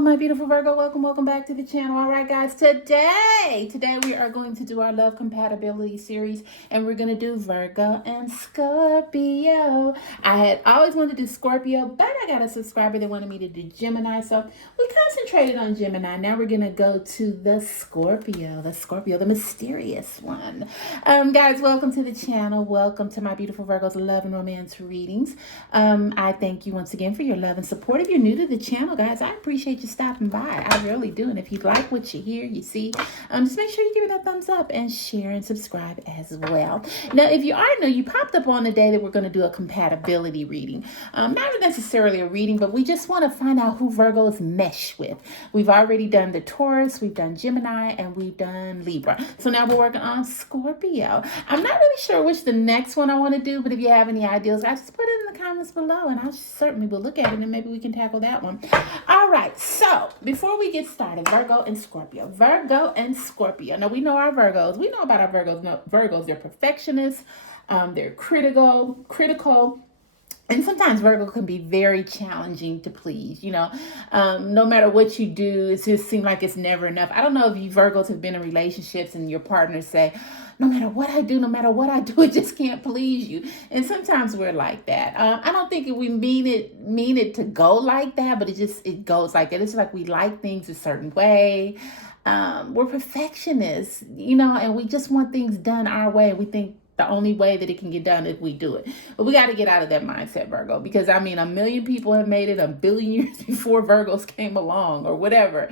my beautiful Virgo. Welcome back to the channel. All right, guys, today we are going to do our love compatibility series, and we're going to do Virgo and Scorpio. I had always wanted to do Scorpio, but I got a subscriber that wanted me to do Gemini, so we concentrated on Gemini. Now we're going to go to the Scorpio, the mysterious one. Guys, welcome to the channel. Welcome to my beautiful Virgos love and romance readings. I thank you once again for your love and support. If you're new to the channel, guys, I appreciate you stopping by. I really do. And if you like what you hear, you see, just make sure you give it that thumbs up and share and subscribe as well. Now, if you are new, you popped up on the day that we're going to do a compatibility reading. Not necessarily a reading, but we just want to find out who Virgos mesh with. We've already done the Taurus, we've done Gemini, and we've done Libra. So now we're working on Scorpio. I'm not really sure which the next one I want to do, but if you have any ideas, guys, just put it in the comments below, and I certainly will look at it, and maybe we can tackle that one. All right, so before we get started, Virgo and Scorpio. Now, we know our Virgos. We know about our Virgos. No, Virgos, they're perfectionists. They're critical. And sometimes Virgo can be very challenging to please, no matter what you do, it just seems like it's never enough. I don't know if you Virgos have been in relationships and your partners say, no matter what I do, it just can't please you. And sometimes we're like that. I don't think we mean it to go like that, but it goes like that. It's like we like things a certain way. We're perfectionists, and we just want things done our way. We think the only way that it can get done is we do it. But we got to get out of that mindset, Virgo, because a million people have made it a billion years before Virgos came along or whatever.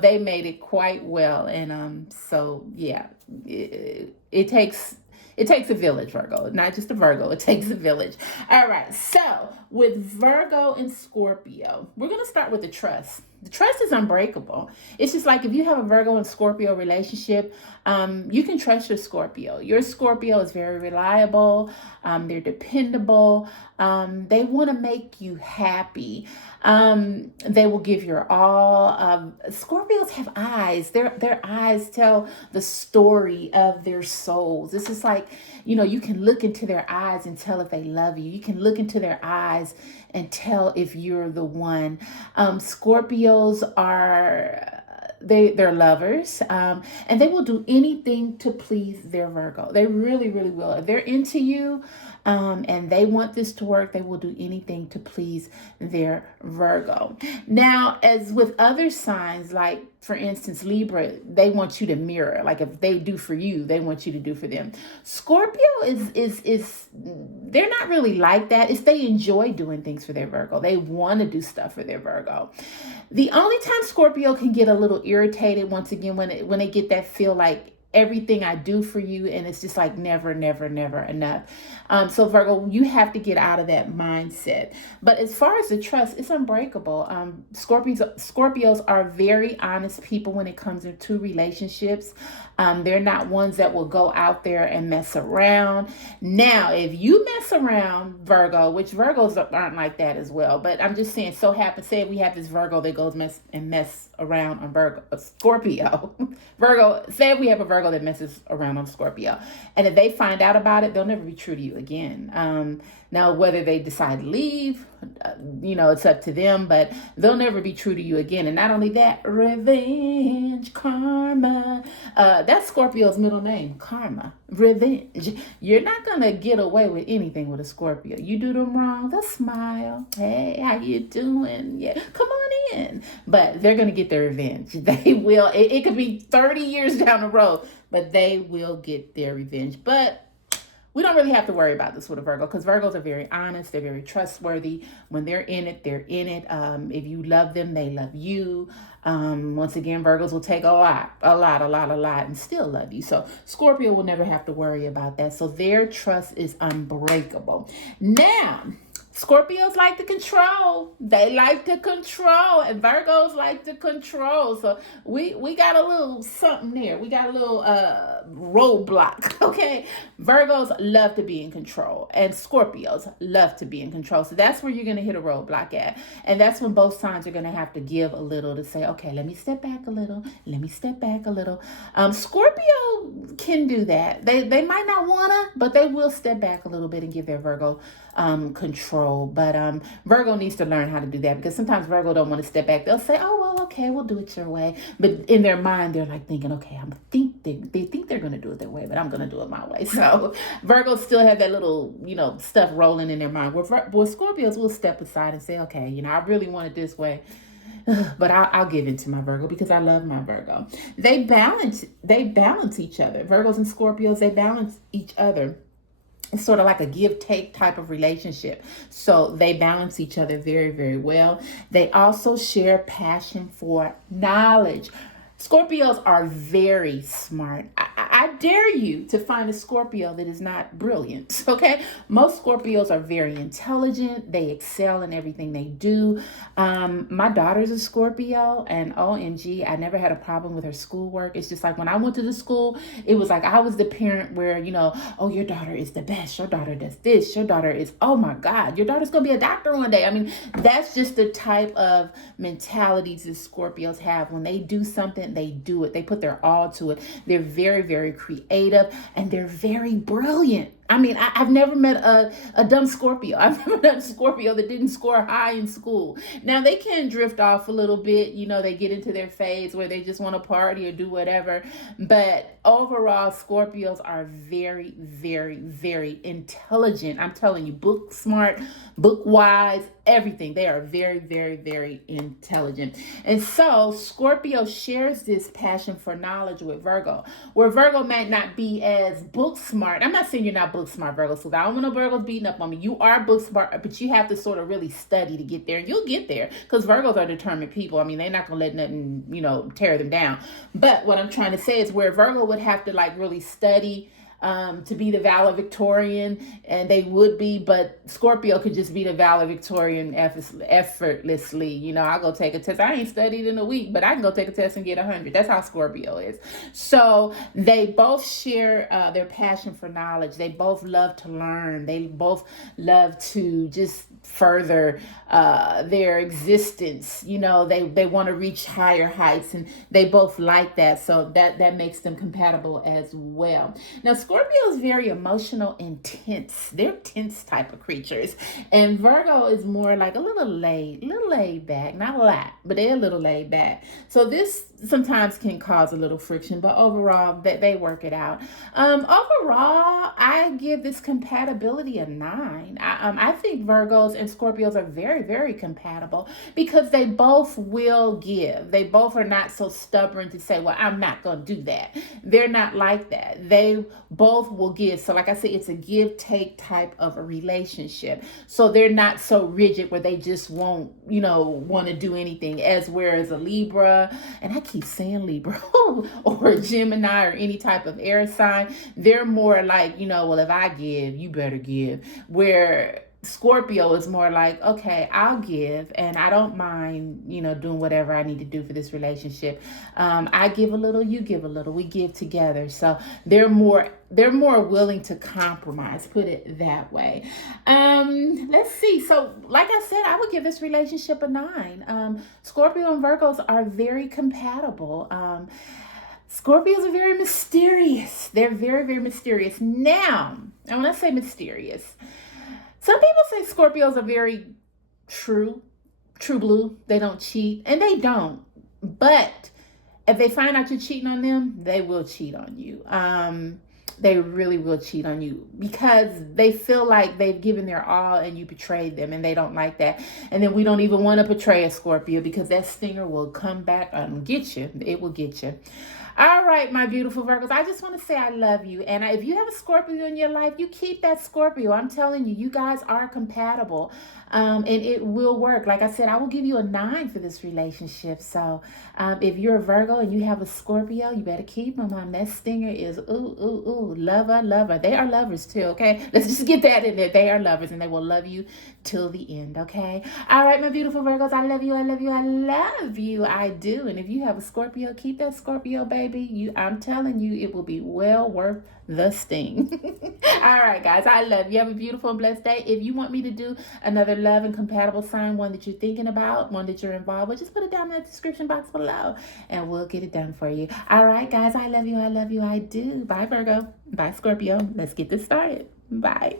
They made it quite well. And so, yeah, it takes a village, Virgo, not just a Virgo. It takes a village. All right. So with Virgo and Scorpio, we're going to start with the trust. The trust is unbreakable. It's just like if you have a Virgo and Scorpio relationship, you can trust your Scorpio. Your Scorpio is very reliable. They're dependable. They want to make you happy. They will give your all. Scorpios have eyes. Their eyes tell the story of their souls. This is like, you can look into their eyes and tell if they love you. You can look into their eyes and tell if you're the one. Scorpios are... They're lovers, and they will do anything to please their Virgo. They really, really will. If they're into you, and they want this to work, they will do anything to please their Virgo. Now, as with other signs, like for instance, Libra, they want you to mirror. Like if they do for you, they want you to do for them. Scorpio is they're not really like that. It's they enjoy doing things for their Virgo. They want to do stuff for their Virgo. The only time Scorpio can get a little irritated, once again, when they get that feel like everything I do for you, and it's just like never enough. So Virgo, you have to get out of that mindset. But as far as the trust, it's unbreakable. Scorpios are very honest people when it comes to relationships. They're not ones that will go out there and mess around. Now, if you mess around, Virgo, which Virgos aren't like that as well, but I'm just saying, say we have this Virgo that goes mess around on Scorpio. Virgo, say if we have a Virgo that messes around on Scorpio, and if they find out about it, they'll never be true to you again. Now, whether they decide to leave, it's up to them, but they'll never be true to you again. And not only that, revenge, karma. That's Scorpio's middle name, karma, revenge. You're not going to get away with anything with a Scorpio. You do them wrong, they'll smile. Hey, how you doing? Yeah, come on in. But they're going to get their revenge. They will. It could be 30 years down the road, but they will get their revenge. But we don't really have to worry about this with a Virgo, because Virgos are very honest. They're very trustworthy. When they're in it, they're in it. If you love them, they love you. Once again, Virgos will take a lot, and still love you. So Scorpio will never have to worry about that. So their trust is unbreakable. Now, Scorpios like to control. They like to control, and Virgos like to control. So we got a little something there. We got a little roadblock, okay? Virgos love to be in control, and Scorpios love to be in control. So that's where you're going to hit a roadblock at. And that's when both signs are going to have to give a little to say, okay, let me step back a little. Scorpio Scorpio can do that. They might not wanna, but they will step back a little bit and give their Virgo control. But Virgo needs to learn how to do that, because sometimes Virgo don't want to step back. They'll say, "Oh well, okay, we'll do it your way," but in their mind they're like thinking, "Okay, they think they're gonna do it their way, but I'm gonna do it my way." So Virgos still have that little stuff rolling in their mind. Where Scorpios will step aside and say, "Okay, I really want it this way." But I'll give in to my Virgo because I love my Virgo. They balance each other. Virgos and Scorpios, they balance each other. It's sort of like a give-take type of relationship. So they balance each other very, very well. They also share passion for knowledge. Scorpios are very smart. I dare you to find a Scorpio that is not brilliant, okay? Most Scorpios are very intelligent. They excel in everything they do. My daughter's a Scorpio, and OMG, I never had a problem with her schoolwork. It's just like when I went to the school, it was like I was the parent where, "Oh, your daughter is the best. Your daughter does this. Your daughter is, oh my God, your daughter's going to be a doctor one day." I mean, that's just the type of mentalities that Scorpios have. When they do something, they do it. They put their all to it. They're very, very creative, and they're very brilliant. I mean, I've never met a dumb Scorpio. I've never met a Scorpio that didn't score high in school. Now, they can drift off a little bit. They get into their phase where they just want to party or do whatever. But overall, Scorpios are very, very, very intelligent. I'm telling you, book smart, book wise, everything. They are very, very, very intelligent. And so Scorpio shares this passion for knowledge with Virgo, where Virgo might not be as book smart. I'm not saying you're not book smart, Virgo, so I don't want no Virgos beating up on me. You are book smart, but you have to sort of really study to get there. And you'll get there, because Virgos are determined people. I mean, they're not going to let nothing, tear them down. But what I'm trying to say is where Virgo would have to really study to be the valedictorian, and they would be, but Scorpio could just be the valedictorian effortlessly. I'll go take a test. I ain't studied in a week, but I can go take a test and get 100. That's how Scorpio is. So they both share their passion for knowledge. They both love to learn. They both love to just further their existence. They want to reach higher heights, and they both like that. So that makes them compatible as well. Now, Scorpio is very emotional and tense. They're tense type of creatures. And Virgo is more like a little laid back. Not a lot, but they're a little laid back. So this sometimes can cause a little friction, but overall, they work it out. Overall, I give this compatibility a 9. I think Virgos and Scorpios are very, very compatible because they both will give. They both are not so stubborn to say, "Well, I'm not going to do that." They're not like that. They both will give. So like I said, it's a give-take type of a relationship. So they're not so rigid where they just won't, want to do anything. Whereas a Libra, and I keep saying Libra, or a Gemini, or any type of air sign, they're more like, well, if I give, you better give. Where Scorpio is more like, okay, I'll give, and I don't mind, doing whatever I need to do for this relationship. I give a little, you give a little, we give together. So they're more willing to compromise, put it that way. Let's see. So like I said, I would give this relationship a 9. Scorpio and Virgos are very compatible. Scorpios are very mysterious. They're very, very mysterious. Now, and when I say mysterious, some people say Scorpios are very true blue. They don't cheat, and they don't. But if they find out you're cheating on them, they will cheat on you. They really will cheat on you because they feel like they've given their all and you betrayed them, and they don't like that. And then we don't even want to betray a Scorpio because that stinger will come back and get you. It will get you. All right, my beautiful Virgos, I just want to say I love you. And if you have a Scorpio in your life, you keep that Scorpio. I'm telling you, you guys are compatible. And it will work. Like I said, I will give you a 9 for this relationship. So if you're a Virgo and you have a Scorpio, you better keep them. That stinger is, lover. They are lovers too, okay? Let's just get that in there. They are lovers, and they will love you till the end, okay? All right, my beautiful Virgos, I love you. I love you. I love you. I do. And if you have a Scorpio, keep that Scorpio, baby. I'm telling you, it will be well worth the sting. All right, guys, I love you. Have a beautiful and blessed day. If you want me to do another love and compatible sign, one that you're thinking about, one that you're involved with, just put it down in the description box below and we'll get it done for you. All right, guys, I love you. I love you. I do. Bye, Virgo. Bye, Scorpio. Let's get this started. Bye.